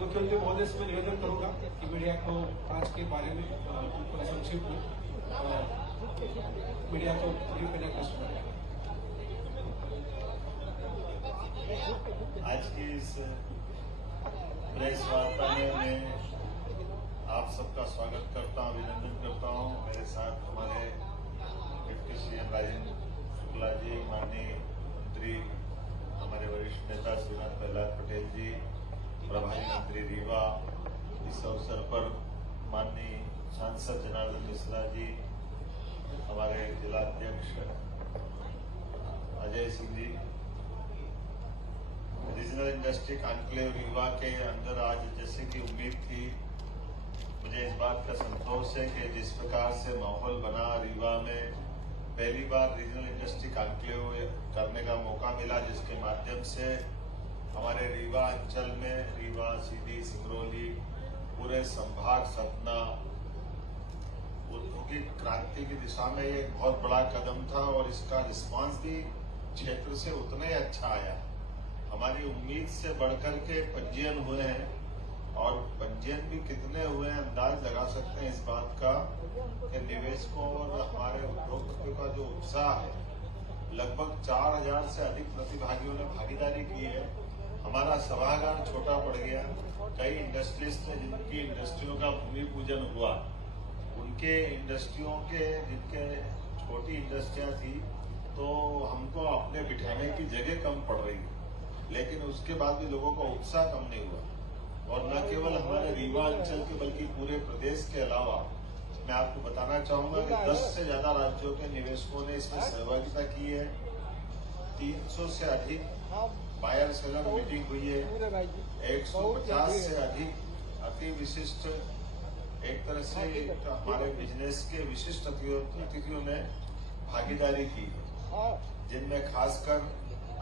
मुख्यमंत्री महोदय से मैं निवेदन करूंगा कि मीडिया को आज के बारे में पूरा संक्षिप्त में मीडिया को ब्रीफ करने का सुना। आज की इस प्रेस वार्ता में मैं आप सबका स्वागत करता हूं, अभिनंदन करता हूं। मेरे साथ हमारे डिप्टी सीएम राजेंद्र शुक्ला जी, माननीय मंत्री हमारे वरिष्ठ नेता श्रीनाथ प्रहलाद पटेल जी, प्रभारी मंत्री रीवा, इस अवसर पर माननीय सांसद जनार्दन मिश्रा जी, हमारे जिलाध्यक्ष Ajay Singh ji. Regional industry conclave Rewa के अंदर आज जैसे कि उम्मीद थी, मुझे इस बात का संतोष है कि जिस प्रकार से माहौल बना रीवा में, पहली बार रीजनल इंडस्ट्री कॉन्क्लेव करने का मौका मिला, जिसके माध्यम से हमारे रीवा अंचल में, रीवा, सीधी, सिंगरौली, पूरे संभाग सतना औद्योगिक क्रांति की दिशा में ये बहुत बड़ा कदम था और इसका रिस्पांस भी क्षेत्र से उतना ही अच्छा आया। हमारी उम्मीद से बढ़कर के पंजीयन हुए हैं और पंजीयन भी कितने हुए हैं अंदाज लगा सकते हैं इस बात का कि निवेशकों और हमारे उद्योगपतियों का जो उत्साह है, लगभग 4000 से अधिक प्रतिभागियों ने भागीदारी की है। हमारा सभागार छोटा पड़ गया। कई इंडस्ट्रियलिस्ट ने जिनकी इंडस्ट्रियों का भूमि पूजन हुआ, उनके इंडस्ट्रियों के जिनके छोटी इंडस्ट्रियां थी, तो हमको अपने बिठाने की जगह कम पड़ रही है, लेकिन उसके बाद भी लोगों का उत्साह कम नहीं हुआ। और न केवल हमारे रीवा अंचल के बल्कि पूरे प्रदेश के अलावा मैं आपको बताना चाहूंगा कि 10 से ज्यादा राज्यों के निवेशकों ने इसमें सहभागिता की है। 300 से अधिक बायर सेलर मीटिंग हुई है। 150 से अधिक अति विशिष्ट, एक तरह से हमारे बिजनेस के विशिष्ट अतिथियों ने भागीदारी की है, जिनमें खासकर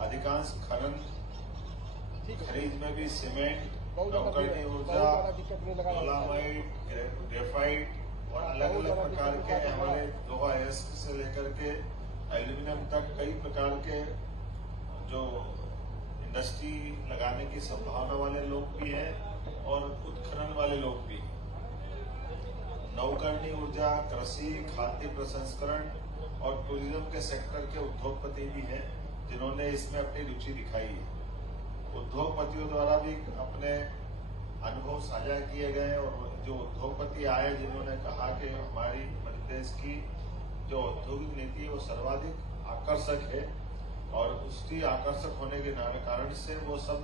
अधिकांश खनन खरीद में भी सीमेंट, नवकरणीय ऊर्जा, डोलामाइट, ग्रेफाइट और अलग अलग प्रकार के हमारे लोहा अयस्क से लेकर के एल्यूमिनियम तक कई प्रकार के जो इंडस्ट्री लगाने की संभावना वाले लोग भी हैं और उत्खनन वाले लोग भी हैं। नवकरणीय ऊर्जा, कृषि, खाद्य प्रसंस्करण और टूरिज्म के सेक्टर के उद्योगपति भी हैं, जिन्होंने इसमें अपनी रुचि दिखाई है। उद्योगपतियों द्वारा भी अपने अनुभव साझा किए गए और जो उद्योगपति आए, जिन्होंने कहा कि हमारी मध्य प्रदेश की जो औद्योगिक नीति है वो सर्वाधिक आकर्षक है और उसकी आकर्षक होने के कारण से वो सब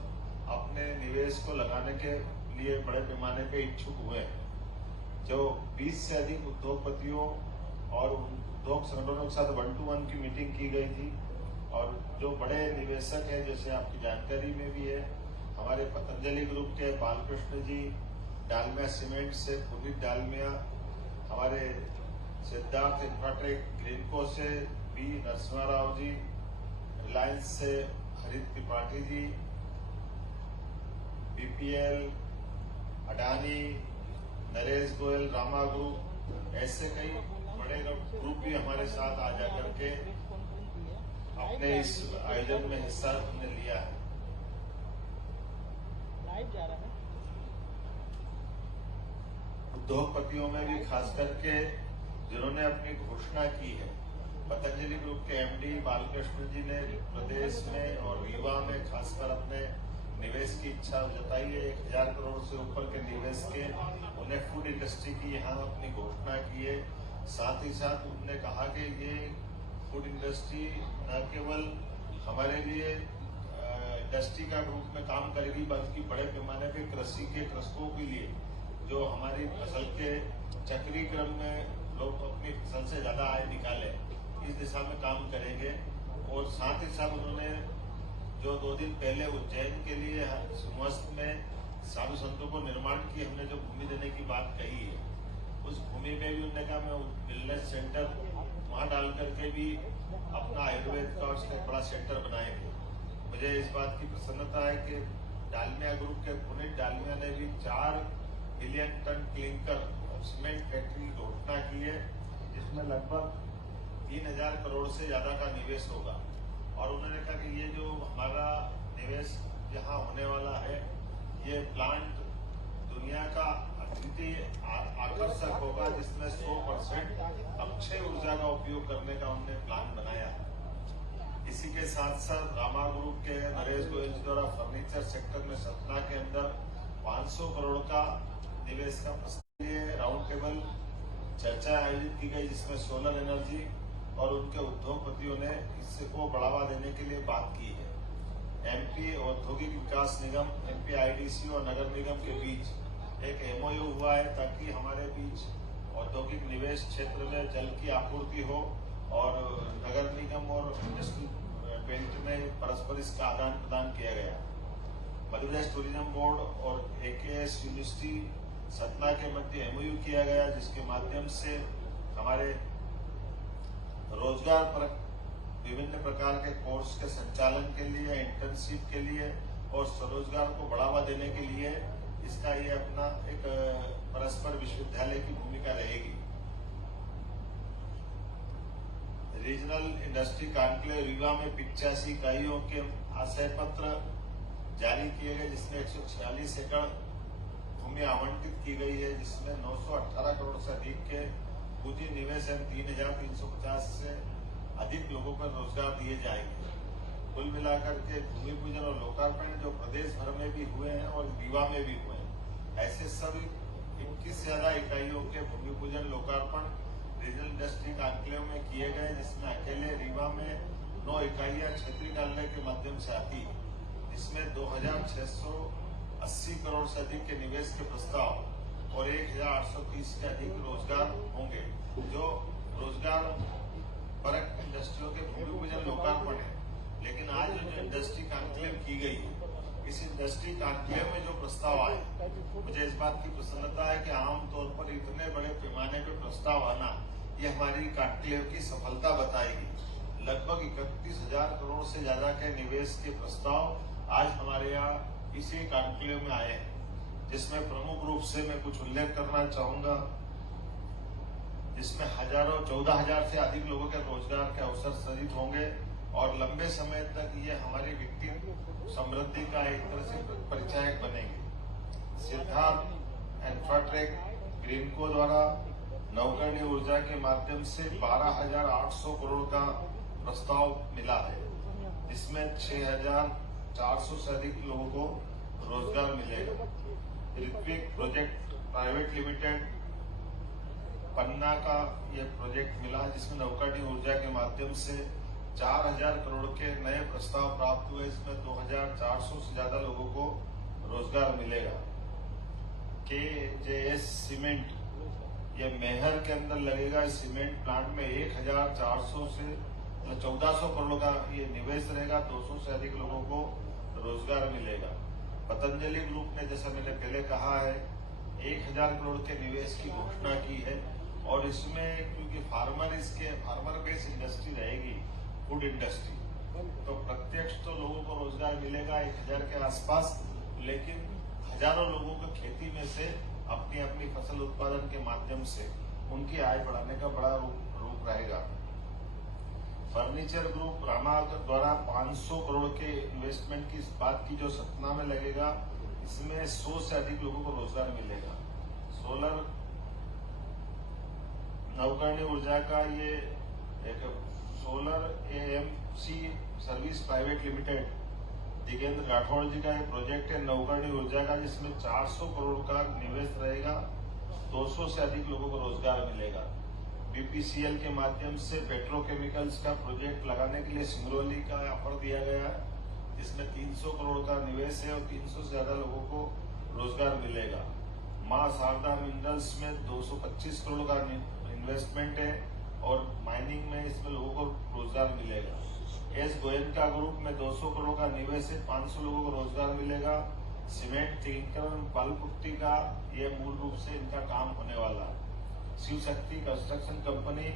अपने निवेश को लगाने के लिए बड़े पैमाने पे इच्छुक हुए हैं। जो 20 से अधिक उद्योगपतियों और उद्योग संगठनों के साथ 1-to-1 की मीटिंग की गई थी और जो बड़े निवेशक हैं, जैसे आपकी जानकारी में भी है, हमारे पतंजलि ग्रुप के बालकृष्ण जी, डालमिया सीमेंट से पुनीत डालमिया, हमारे सिद्धार्थ इंफ्राटेक ग्रीनको से बी नरसिम्हा राव जी, रिलायंस से हरित त्रिपाठी जी, बीपीएल, अडानी, नरेश गोयल, रामा ग्रुप, ऐसे कई बड़े ग्रुप भी हमारे साथ आ जाकर के अपने इस आयोजन में हिस्सा हमने लिया है। उद्योगपतियों में भी खास करके जिन्होंने अपनी घोषणा की है, पतंजलि ग्रुप के एमडी बालकृष्ण जी ने प्रदेश में और रीवा में खासकर अपने निवेश की इच्छा जताई है। 1000 करोड़ से ऊपर के निवेश के उन्हें फूड इंडस्ट्री की यहाँ अपनी घोषणा की है। साथ ही साथ उन्होंने कहा कि ये फूड इंडस्ट्री न केवल हमारे लिए इंडस्ट्री का रूप में काम करेगी, बल्कि बड़े पैमाने पे कृषि के कृषकों के लिए जो हमारी फसल के चक्रीय क्रम में लोग अपनी फसल से ज्यादा आय निकाले, इस दिशा में काम करेंगे। और साथ ही साथ उन्होंने जो 2 दिन पहले उज्जैन के लिए सुमस्त में साधु संतों को निर्माण की हमने जो भूमि देने की बात कही है, उस भूमि में भी उन्होंने कहा मैं वेलनेस सेंटर वहां डाल करके भी अपना आयुर्वेद का उसका एक बड़ा सेंटर बनाएंगे। मुझे इस बात की प्रसन्नता है कि डालमिया ग्रुप के पुनीत डालमिया ने भी 4 billion ton clinker cement factory की घोषणा की है, जिसमें लगभग 3000 करोड़ से ज्यादा का निवेश होगा। और उन्होंने कहा कि ये जो हमारा निवेश यहाँ होने वाला है, ये प्लांट दुनिया का अद्वितीय आकर्षक होगा, जिसमें 100% अक्षय ऊर्जा का उपयोग करने का उन्होंने प्लान बनाया। इसी के साथ साथ रामा ग्रुप के नरेश गोयल जी द्वारा फर्नीचर सेक्टर में सतना के अंदर 500 करोड़ का निवेश का प्रस्ताव लिए राउंड टेबल चर्चा आयोजित की गई, जिसमें सोलर एनर्जी और उनके उद्योगपतियों ने इसको बढ़ावा देने के लिए बात की है। एमपी औद्योगिक विकास निगम MPIDC और नगर निगम के बीच एक MOU हुआ है, ताकि हमारे बीच औद्योगिक निवेश क्षेत्र में जल की आपूर्ति हो और नगर निगम और इंडस्ट्रियल बेल्ट में परस्पर इसका आदान प्रदान किया गया। मध्य प्रदेश टूरिज्म बोर्ड और AKS यूनिवर्सिटी सतना के मध्य MOU किया गया, जिसके माध्यम से हमारे रोजगार पर विभिन्न प्रकार के कोर्स के संचालन के लिए, इंटर्नशिप के लिए और स्वरोजगार को बढ़ावा देने के लिए इसका ये अपना एक परस्पर विश्वविद्यालय की भूमिका रहेगी। रीजनल इंडस्ट्री कॉन्क्लेव रीवा में 85 इकाइयों के आशय पत्र जारी किए गए, जिसमें 146 एकड़ भूमि आवंटित की गई है, जिसमें 918 करोड़ से अधिक के पूंजी निवेश एवं 3,350 से अधिक लोगों को रोजगार दिए जाएंगे। कुल मिलाकर के भूमि पूजन और लोकार्पण जो प्रदेश भर में भी हुए हैं और रीवा में भी हुए हैं, ऐसे सभी 21 से ज्यादा इकाइयों के भूमि पूजन लोकार्पण रीजनल इंडस्ट्री कॉन्क्लेव में किए गए, जिसमें अकेले रीवा में 9 इकाइयां क्षेत्रीय कार्यालय के माध्यम से आती है, जिसमें 2,680 करोड़ से अधिक के निवेश के प्रस्ताव और 1,830 के अधिक रोजगार होंगे, जो रोजगार परक इंडस्ट्रियों के भूमि पूजन लोकार्पण है। लेकिन आज जो इंडस्ट्री कॉन्क्लेव की गई है, इस इंडस्ट्री कॉन्क्लेव में जो प्रस्ताव आए, मुझे इस बात की प्रसन्नता है कि आमतौर पर इतने बड़े पैमाने पे प्रस्ताव आना, ये हमारी कॉन्क्लेव की सफलता बताएगी। लगभग 31,000 करोड़ से ज्यादा के निवेश के प्रस्ताव आज हमारे यहाँ इसी कॉन्क्लेव में आए हैं, जिसमें प्रमुख रूप से मैं कुछ उल्लेख करना चाहूंगा, जिसमें 14,000 से अधिक लोगों के रोजगार के अवसर सृजित होंगे और लंबे समय तक ये हमारी व्यक्ति समृद्धि का एक तरह से परिचायक बनेंगे। सिद्धार्थ इंफ्राटेक ग्रीनको द्वारा नवकरणीय ऊर्जा के माध्यम से 12,800 करोड़ का प्रस्ताव मिला है, जिसमें 6,400 से अधिक लोगों को रोजगार मिलेगा। ऋत्विक प्रोजेक्ट प्राइवेट लिमिटेड पन्ना का यह प्रोजेक्ट मिला, जिसमें नवकरणीय ऊर्जा के माध्यम से 4,000 करोड़ के नए प्रस्ताव प्राप्त हुए, इसमें 2,400 से ज्यादा लोगों को रोजगार मिलेगा। KJS सीमेंट ये मेहर के अंदर लगेगा, इस सीमेंट प्लांट में 1,400 से 1,400 करोड़ का ये निवेश रहेगा, 200 से अधिक लोगों को रोजगार मिलेगा। पतंजलि ग्रुप ने, जैसा मैंने पहले कहा है, 1,000 करोड़ के निवेश की घोषणा की है और इसमें क्योंकि फार्मर बेस्ड इंडस्ट्री रहेगी, फूड इंडस्ट्री, तो प्रत्यक्ष तो लोगों को रोजगार मिलेगा 1,000 के आसपास, लेकिन हजारों लोगों को खेती में से अपनी अपनी फसल उत्पादन के माध्यम से उनकी आय बढ़ाने का बड़ा रूप रहेगा। फर्नीचर ग्रुप रामा द्वारा 500 करोड़ के इन्वेस्टमेंट की बात की, जो सतना में लगेगा, इसमें 100 से अधिक लोगों को रोजगार मिलेगा। सोलर नवकरणीय ऊर्जा का ये एक solar AMC service private limited Digendra Rathore ji का ये प्रोजेक्ट है नवकरणीय ऊर्जा का, जिसमें 400 करोड़ का निवेश रहेगा, 200 से अधिक लोगों को रोजगार मिलेगा। BPCL के माध्यम से पेट्रोकेमिकल्स का प्रोजेक्ट लगाने के लिए सिंगरौली का ऑफर दिया गया है, जिसमें 300 करोड़ का निवेश है और 300 से ज्यादा लोगों को रोजगार मिलेगा। मां शारदा मिनरल्स में 225 करोड़ का इन्वेस्टमेंट है और माइनिंग में इसमें लोगों को रोजगार मिलेगा। एस गोयनका ग्रुप में 200 करोड़ का निवेश है, 500 लोगों को रोजगार मिलेगा। सीमेंट क्लिंकर पल पुट्टी का ये मूल रूप से इनका काम होने वाला है। शिव शक्ति कंस्ट्रक्शन कंपनी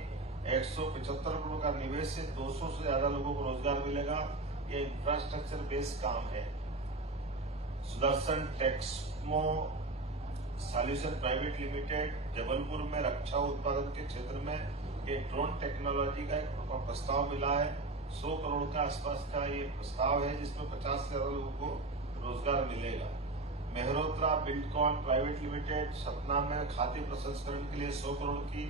175 करोड़ का निवेश से 200 से ज्यादा लोगों को रोजगार मिलेगा। ये इंफ्रास्ट्रक्चर बेस्ड काम है। Sudarshan Texmo solution private limited Jabalpur में रक्षा उत्पादन के क्षेत्र में ये ड्रोन टेक्नोलॉजी का एक प्रस्ताव मिला है। 100 करोड़ का आसपास का ये प्रस्ताव है, जिसमें 50 से ज्यादा लोगों को रोजगार मिलेगा। Mehrotra Buildcon private limited Satna में खाद्य प्रसंस्करण के लिए 100 करोड़ की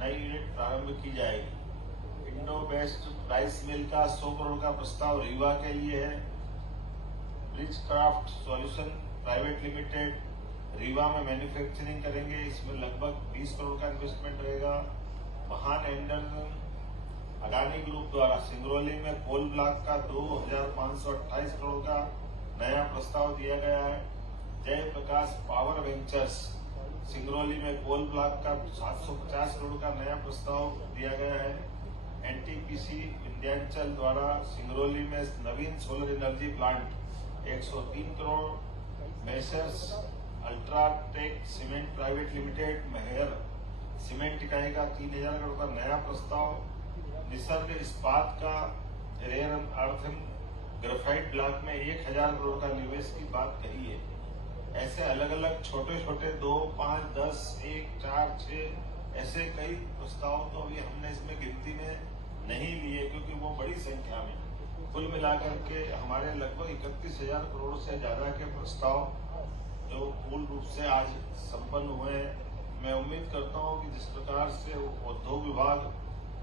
नई यूनिट प्रारंभ की जाएगी। इंडो बेस्ट राइस मिल का 100 करोड़ का प्रस्ताव रीवा के लिए है। Bridge craft solution private limited Rewa में मैन्युफैक्चरिंग करेंगे, इसमें लगभग 20 करोड़ का इन्वेस्टमेंट रहेगा। महान एंडरसन अडानी ग्रुप द्वारा सिंगरौली में कोल ब्लॉक का 2528 करोड़ का नया प्रस्ताव दिया गया है। जय प्रकाश पावर वेंचर्स सिंगरौली में कोल ब्लॉक का 750 करोड़ का नया प्रस्ताव दिया गया है। एनटीपीसी विंध्याचल द्वारा सिंगरौली में नवीन solar energy plant 103 crore. Messrs UltraTech cement private limited Maihar cement इकाई का 3000 करोड़ का नया प्रस्ताव। निसर्ग इस्पात का रेयर अर्थन ग्रेफाइट ब्लॉक में 1000 करोड़ का निवेश की बात कही है। ऐसे अलग अलग छोटे छोटे 2, 5, 10, 1, 4, 6 ऐसे कई प्रस्ताव तो अभी हमने इसमें गिनती में नहीं लिए, क्योंकि वो बड़ी संख्या में कुल मिलाकर के हमारे लगभग 31,000 करोड़ से ज्यादा के प्रस्ताव जो पूर्ण रूप से आज संपन्न हुए हैं। मैं उम्मीद करता हूं कि जिस प्रकार से उद्योग विभाग,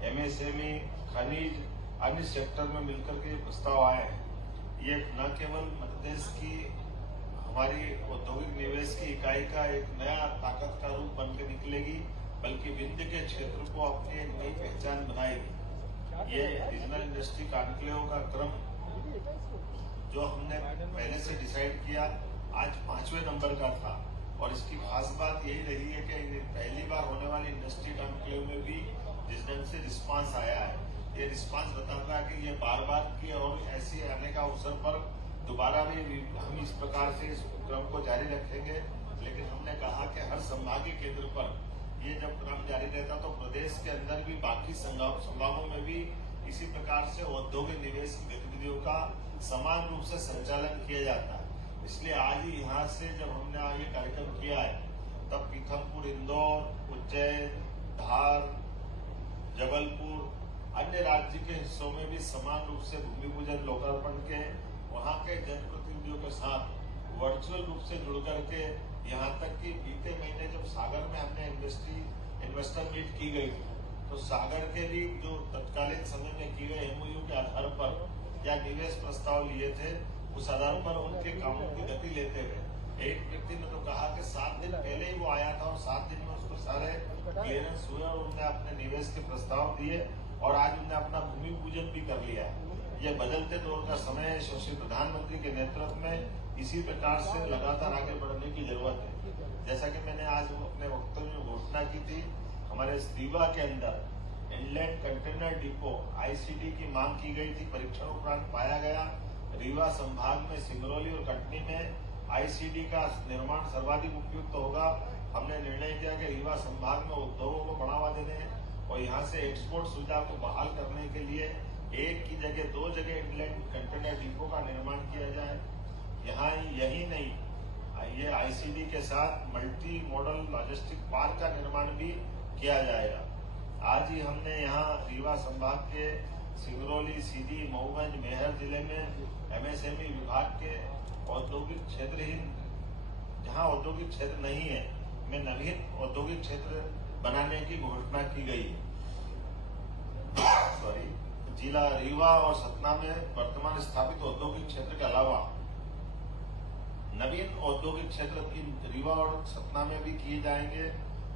एमएसएमई, खनिज, अन्य सेक्टर में मिलकर के प्रस्ताव आए हैं, ये न केवल मध्य प्रदेश की हमारी औद्योगिक निवेश की इकाई का एक नया ताकत का रूप बनकर निकलेगी, बल्कि विंध्य के क्षेत्र को अपनी एक नई पहचान बनाएगी। ये रीजनल इंडस्ट्री कॉन्क्लेव का क्रम जो हमने पहले से डिसाइड किया आज 5वें नंबर का था, और इसकी खास बात यही रही है कि पहली बार होने वाली इंडस्ट्री कॉन्क्लेव में भी जिस ढंग से रिस्पांस आया है, ये रिस्पांस बताता है कि ये बार बार की और ऐसे आने का अवसर पर दोबारा भी हम इस प्रकार से इस क्रम को जारी रखेंगे। लेकिन हमने कहा कि हर संभागीय केंद्र पर ये जब क्रम जारी रहता तो प्रदेश के अंदर भी बाकी संभागों में भी इसी प्रकार से औद्योगिक निवेश की गतिविधियों का समान रूप से संचालन किया जाता है। इसलिए आज ही यहाँ से जब हमने ये कार्यक्रम किया है, तब पीथमपुर, इंदौर, उज्जैन, धार, जबलपुर, अन्य राज्य के हिस्सों में भी समान रूप से भूमि पूजन, लोकार्पण के वहाँ के जनप्रतिनिधियों के साथ वर्चुअल रूप से जुड़ करके, यहाँ तक कि बीते महीने जब सागर में हमने इन्वेस्टर मीट की गई, तो सागर के भी जो तत्कालीन समय में किए गए एमओयू के आधार पर या निवेश प्रस्ताव लिए थे, उस आधार पर उनके कामों की गति लेते हुए एक व्यक्ति ने तो कहा कि 7 दिन पहले ही वो आया था और 7 दिन में उसको सारे क्लियरेंस हुए और उन्होंने अपने निवेश के प्रस्ताव दिए और आज उन्होंने अपना भूमि पूजन भी कर लिया है। ये बदलते दौर का समय है। यशस्वी प्रधानमंत्री के नेतृत्व में इसी प्रकार से लगातार आगे बढ़ने की जरूरत है। जैसा कि मैंने आज अपने वक्तव्य में घोषणा की थी, हमारे रीवा के अंदर इनलैंड कंटेनर डिपो आईसीडी की मांग की गई थी, परीक्षण उपरांत पाया गया रीवा संभाग में सिंगरौली और कटनी में आईसीडी का निर्माण सर्वाधिक उपयुक्त होगा। हमने निर्णय किया कि रीवा संभाग में उद्योगों को बढ़ावा देने और यहाँ से एक्सपोर्ट सुविधा को बहाल करने के लिए एक की जगह 2 जगह इनलैंड कंटेनर डिपो का निर्माण किया जाए। यहाँ यही नहीं, ये आईसीडी के साथ मल्टी मॉडल लॉजिस्टिक पार्क का निर्माण भी किया जाएगा। आज ही हमने यहाँ रीवा संभाग के सिंगरौली, सीधी, मऊगंज, मेहर जिले में एमएसएमई विभाग के औद्योगिक क्षेत्र ही, जहाँ औद्योगिक क्षेत्र नहीं है, में नवीन औद्योगिक क्षेत्र बनाने की घोषणा की गई है। जिला रीवा और सतना में वर्तमान स्थापित औद्योगिक क्षेत्र के अलावा नवीन औद्योगिक क्षेत्र रीवा और सतना में भी किए जाएंगे।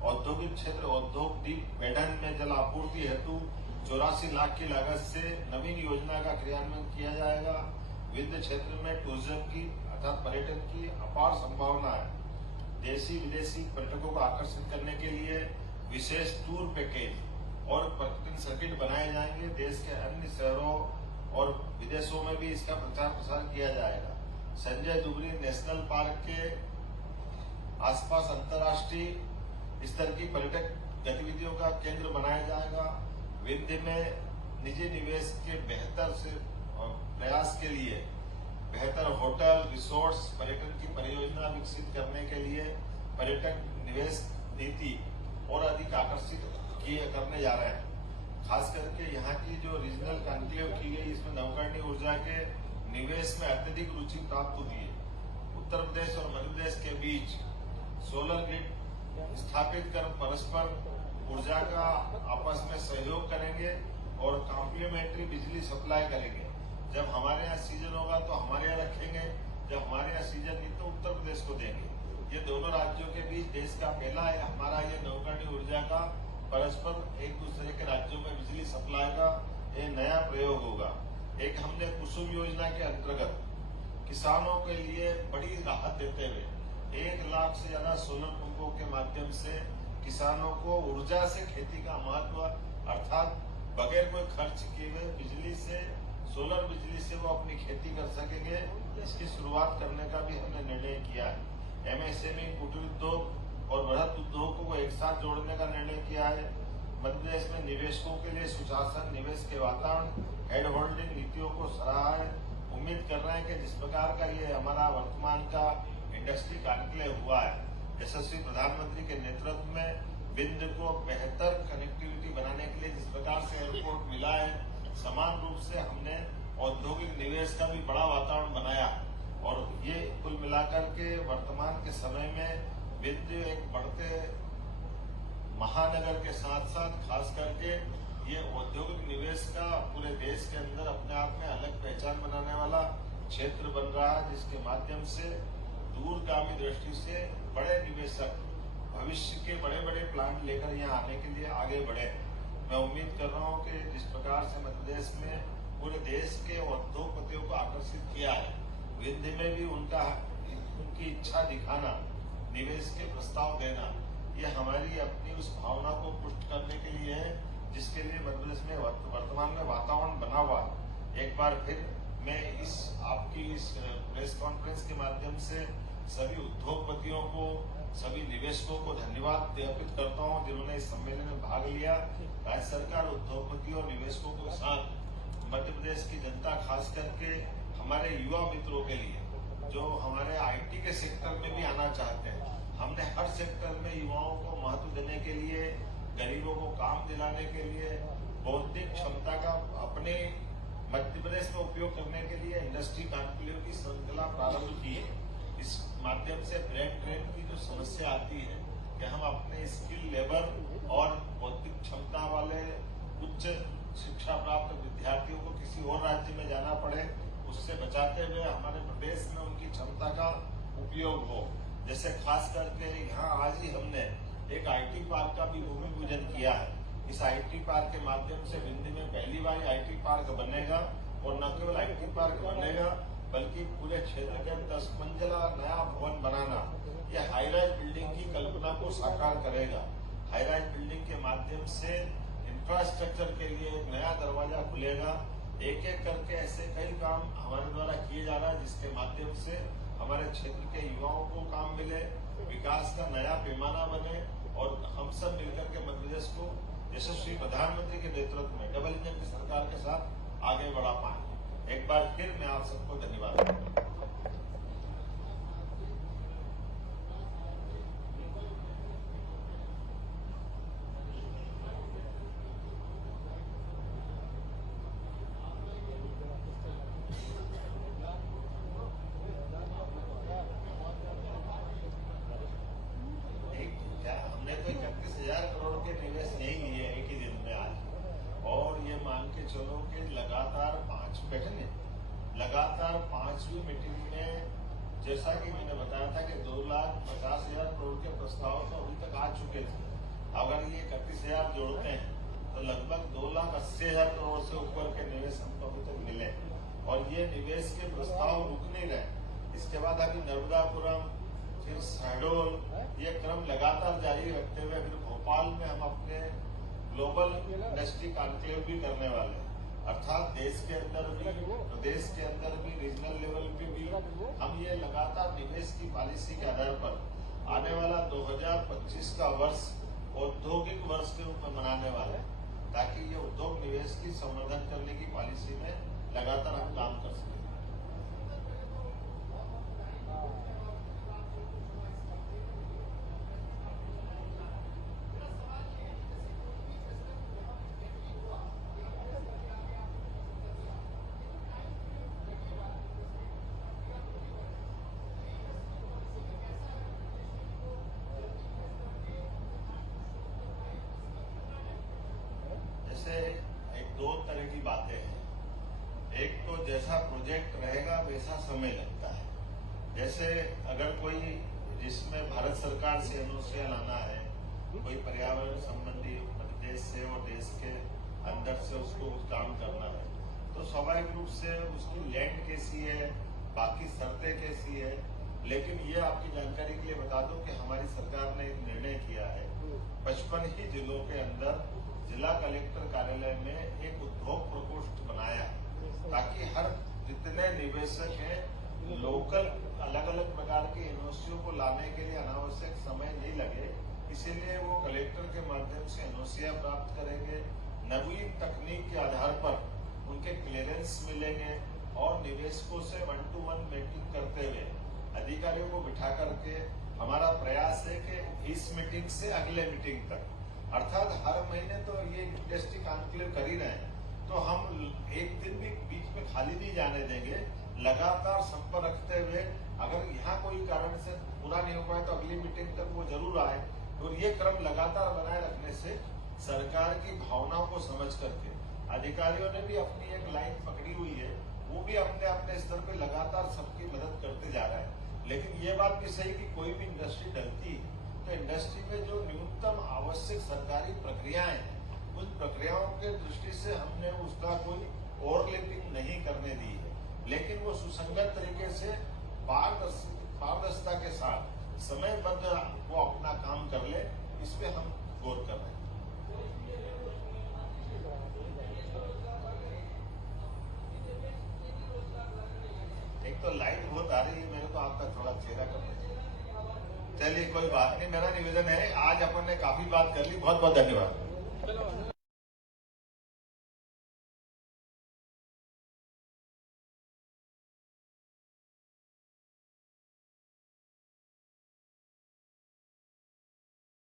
औद्योगिक क्षेत्र उद्योग द्वीप मेढन में जल आपूर्ति हेतु 84 लाख की लागत से नवीन योजना का क्रियान्वयन किया जाएगा। विंध्य क्षेत्र में टूरिज्म की अर्थात पर्यटन की अपार संभावना है। देशी विदेशी पर्यटकों को आकर्षित करने के लिए विशेष टूर पैकेज और पर्यटन सर्किट बनाए जाएंगे। देश के अन्य शहरों और विदेशों में भी इसका प्रचार प्रसार किया जाएगा। संजय दुबरी नेशनल पार्क के आसपास अंतर्राष्ट्रीय स्तर की पर्यटक गतिविधियों का केंद्र बनाया जाएगा। विंध्य में निजी निवेश के बेहतर से प्रयास के लिए बेहतर होटल, रिसोर्ट्स, पर्यटन की परियोजना विकसित करने के लिए पर्यटन निवेश नीति और अधिक आकर्षित करने जा रहे हैं। खास करके यहाँ की जो रीजनल कॉन्क्लेव की गई, इसमें नवकरणीय ऊर्जा के निवेश में अत्यधिक रुचि प्राप्त होती है। उत्तर प्रदेश और मध्य प्रदेश के बीच सोलर ग्रिड स्थापित कर परस्पर ऊर्जा का आपस में सहयोग करेंगे और कॉम्प्लीमेंट्री बिजली सप्लाई करेंगे। जब हमारे यहाँ सीजन होगा तो हमारे यहाँ रखेंगे, जब हमारे यहाँ सीजन नहीं तो उत्तर प्रदेश को देंगे। ये दोनों राज्यों के बीच देश का पहला है हमारा ये नवकरणीय ऊर्जा का परस्पर एक दूसरे के राज्यों में बिजली सप्लाई का ये नया प्रयोग होगा। एक हमने कुसुम योजना के अंतर्गत किसानों के लिए बड़ी राहत देते हुए 1 लाख से ज्यादा सोलर पंपों के माध्यम से किसानों को ऊर्जा से खेती का महत्व अर्थात बगैर कोई खर्च किए हुए बिजली से सोलर बिजली से वो अपनी खेती कर सकेंगे। इसकी शुरुआत करने का भी हमने निर्णय किया है। एमएसएमई, कुटीर उद्योग और बृहद उद्योग को एक साथ जोड़ने का निर्णय किया है। मध्य प्रदेश में निवेशकों के लिए सुशासन, निवेश के वातावरण, हेड होल्डिंग नीतियों को सराहा है। उम्मीद कर रहे हैं कि जिस प्रकार का ये हमारा वर्तमान का इंडस्ट्री कॉन्क्लेव हुआ है, यशस्वी प्रधानमंत्री के नेतृत्व में विंध्य को बेहतर कनेक्टिविटी बनाने के लिए जिस प्रकार से एयरपोर्ट मिला है, समान रूप से हमने औद्योगिक निवेश का भी बड़ा वातावरण बनाया और ये कुल मिलाकर के वर्तमान के समय में विंध्य एक बढ़ते महानगर के साथ साथ खास करके ये औद्योगिक निवेश का पूरे देश के अंदर अपने आप में अलग पहचान बनाने वाला क्षेत्र बन रहा है, जिसके माध्यम से दूरगामी दृष्टि से बड़े निवेशक भविष्य के बड़े बड़े प्लांट लेकर यहाँ आने के लिए आगे बढ़े। मैं उम्मीद कर रहा हूँ कि जिस प्रकार से मध्य प्रदेश में पूरे देश के उद्योगपतियों को आकर्षित किया है, विंध्य में भी उनकी इच्छा दिखाना, निवेश के प्रस्ताव देना, ये हमारी अपनी उस भावना को पुष्ट करने के लिए है जिसके लिए मध्य प्रदेश में वर्तमान में वातावरण बना हुआ है। एक बार फिर मैं आपकी इस प्रेस कॉन्फ्रेंस के माध्यम से सभी उद्योगपतियों को, सभी निवेशकों को धन्यवाद ज्ञापित करता हूं जिन्होंने इस सम्मेलन में भाग लिया। राज्य सरकार उद्योगपतियों और निवेशकों के साथ मध्य प्रदेश की जनता, खास करके हमारे युवा मित्रों के लिए जो हमारे आईटी के सेक्टर में भी आना चाहते हैं, हमने हर सेक्टर में युवाओं को महत्व देने के लिए, गरीबों को काम दिलाने के लिए, बौद्धिक क्षमता का अपने मध्य प्रदेश में उपयोग करने के लिए इंडस्ट्री कॉन्क्लेव की श्रृंखला प्रारंभ की है। इस माध्यम से ब्रेन ड्रेन की जो समस्या आती है कि हम अपने स्किल लेबर और बौद्धिक क्षमता वाले उच्च शिक्षा प्राप्त विद्यार्थियों को किसी और राज्य में जाना पड़े, उससे बचाते हुए हमारे प्रदेश में उनकी क्षमता का उपयोग हो। जैसे खास करके यहाँ आज ही हमने एक आईटी पार्क का भी भूमि पूजन किया है। इस आईटी पार्क के माध्यम से विंध्य में पहली बार आईटी पार्क बनेगा और न केवल आईटी पार्क बनेगा बल्कि पूरे क्षेत्र के 10 मंजिला नया भवन बनाना, यह हाई राइज बिल्डिंग की कल्पना को साकार करेगा। हाई राइज बिल्डिंग के माध्यम से इंफ्रास्ट्रक्चर के लिए एक नया दरवाजा खुलेगा। एक एक करके ऐसे कई काम हमारे द्वारा किए जा रहा है जिसके माध्यम से हमारे क्षेत्र के युवाओं को काम मिले, विकास का नया पैमाना बने और हम सब मिलकर के मध्य प्रदेश को यशस्वी प्रधानमंत्री के नेतृत्व में डबल इंजन की सरकार के साथ आगे बढ़ा पाए। एक बार फिर मैं आप सबको धन्यवाद देता हूं। हमने तो 31,000 करोड़ के निवेश नहीं लिए एक ही दिन में आज, और ये मान के चलो कि लगातार 5वीं मीटिंग में जैसा कि मैंने बताया था कि 2,50,000 करोड़ के प्रस्ताव तो अभी तक आ चुके थे। अगर ये 31,000 जोड़ते हैं तो लगभग 2,80,000 करोड़ से ऊपर के निवेश हमको अभी तक मिले और ये निवेश के प्रस्ताव रुक नहीं रहे। इसके बाद अभी नर्मदापुरम, फिर शहडोल, ये क्रम लगातार जारी रखते हुए फिर भोपाल में हम अपने ग्लोबल इंडस्ट्री कॉन्क्लेव भी करने वाले हैं। अर्थात देश के अंदर भी, प्रदेश के अंदर भी, रीजनल लेवल पे भी हम ये लगातार निवेश की पॉलिसी के आधार पर आने वाला 2025 का वर्ष औद्योगिक वर्ष के रूप में मनाने वाले हैं, ताकि ये उद्योग निवेश की संवर्धन करने की पॉलिसी में लगातार हम काम कर सकें। पैसा समय लगता है। जैसे अगर कोई जिसमें भारत सरकार से एनओसी लाना है, कोई पर्यावरण संबंधी प्रदेश से और देश के अंदर से उसको काम करना है, तो स्वाभाविक रूप से उसकी लैंड कैसी है, बाकी शर्तें कैसी है। लेकिन ये आपकी जानकारी के लिए बता दूं कि हमारी सरकार ने एक निर्णय किया है, 55 ही जिलों के अंदर जिला कलेक्टर कार्यालय में एक उद्योग प्रकोष्ठ बनाया है, ताकि हर जितने निवेशक हैं लोकल अलग अलग प्रकार के एनओसीओं को लाने के लिए अनावश्यक समय नहीं लगे, इसीलिए वो कलेक्टर के माध्यम से एनओसीआं प्राप्त करेंगे। नवीन तकनीक के आधार पर उनके क्लियरेंस मिलेंगे और निवेशकों से 1-to-1 मीटिंग करते हुए अधिकारियों को बिठा करके हमारा प्रयास है कि इस मीटिंग से अगले मीटिंग तक, अर्थात हर महीने तो ये इंडस्ट्री कॉन्क्लेव कर ही रहे हैं, तो हम एक दिन भी बीच में खाली नहीं जाने देंगे। लगातार संपर्क रखते हुए अगर यहाँ कोई कारण से पूरा नहीं हो पाए तो अगली मीटिंग तक वो जरूर आए। और ये क्रम लगातार बनाए रखने से सरकार की भावनाओं को समझ करके अधिकारियों ने भी अपनी एक लाइन पकड़ी हुई है, वो भी अपने अपने स्तर पे लगातार सबकी मदद करते जा रहे हैं। लेकिन ये बात भी सही कि कोई भी इंडस्ट्री डलती है तो इंडस्ट्री में जो न्यूनतम आवश्यक सरकारी प्रक्रियाएं हैं, उन प्रक्रियाओं के दृष्टि से हमने उसका कोई ओवरलैपिंग नहीं करने दी है, लेकिन वो सुसंगत तरीके से पारदर्शिता के साथ समयबद्ध वो अपना काम कर ले, इस पे हम गौर कर रहे हैं। एक तो लाइट बहुत आ रही है, मेरे को आपका थोड़ा चेहरा कर दीजिए। चलिए कोई बात नहीं, मेरा निवेदन है, आज अपन ने काफी बात कर ली, बहुत बहुत धन्यवाद।